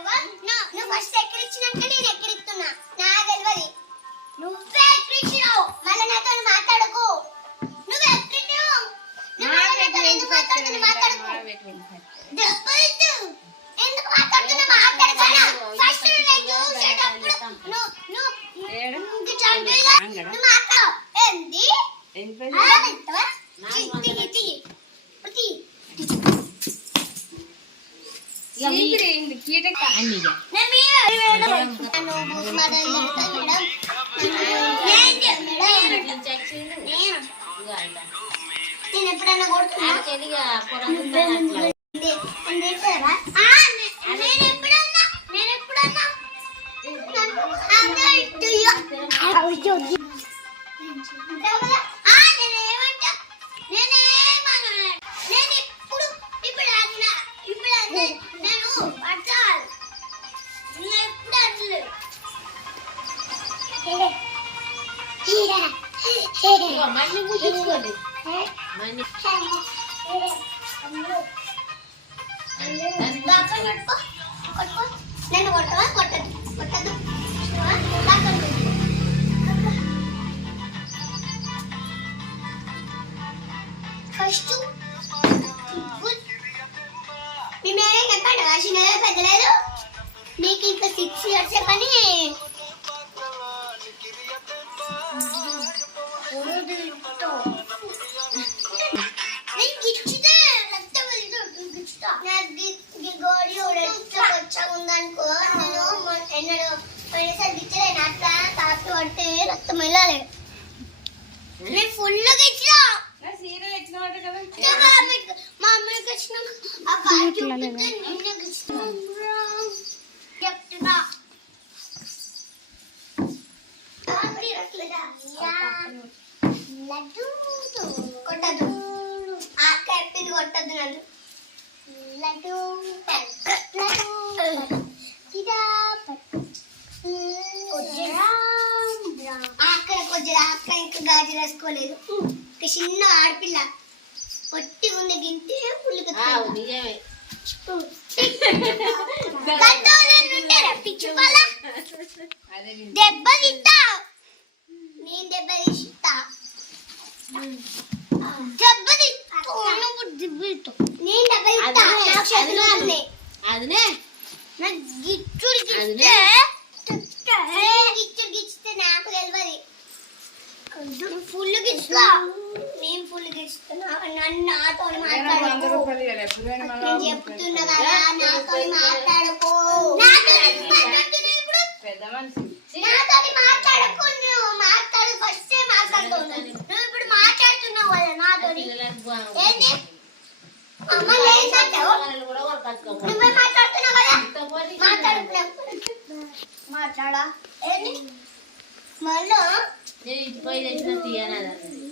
నువ్వు ఫస్ట్ ఎక్కిరించినాక నేను ఎక్కిరిస్తున్నా నాకు తెలియదు నువ్వే ఎక్కిరించినావు మళ్ళీ నాతో మాట్లాడకు నువ్వు ఎక్కిరినావు ఎందుకు మాట్లాడుతున్నా మాట్లాడకు ఎందుకు మాట్లాడుతున్నా మాట్లాడకనా ఫస్ట్ నేను చూసేటప్పుడు నువ్వు మాట్లాడు ఏంది నేను ఎప్పుడన్నా నేను కొట్టవా కొట్టదు కొట్టదు ఫస్ట్ మీ మేరే చెప్పండి రాసినదే పెద్దలేదు నీకు ఇంకా 6 years పని రక్తం వెళ్ళాలి నేను ఫుల్ ఇచ్చిన మా అమ్మకి చెప్తున్నా కొట్టదు అక్క చెప్పింది కొట్టద్దు నన్ను లడ్డు అక్క ఇంకా గాజులు వేసుకోలేదు చిన్న ఆడపిల్ల పొట్టి ఉంది గింతే పుల్లు దెబ్బ తింటా నేను దెబ్బ తీస్తా దెబ్బ తింటా నేను దెబ్బ తింటా అదనే నాకు గిచ్చుడు గిచ్చితే గిచ్చుడు గిచ్చితే నాకు తెలియదు ఫుల్ గిచ్చుతా నేను ఫుల్ గిస్తున్నా నన్ను నాతో మాట్లాడుకో నేను చెప్తున్నా కదా నాతో మాట్లాడుకో నాతో మాట్లాడుకో నువ్వు మాట్లాడు ఫస్ట్ మాట్లాడుతున్నావు నువ్వు ఇప్పుడు మాట్లాడుతున్నావు కదా నాతో ఏంటి అమ్మ లేదంటావు నువ్వే మాట్లాడుతున్నావు కదా మాట్లాడుతున్నావు మాట్లాడా ఏంటి మళ్ళీ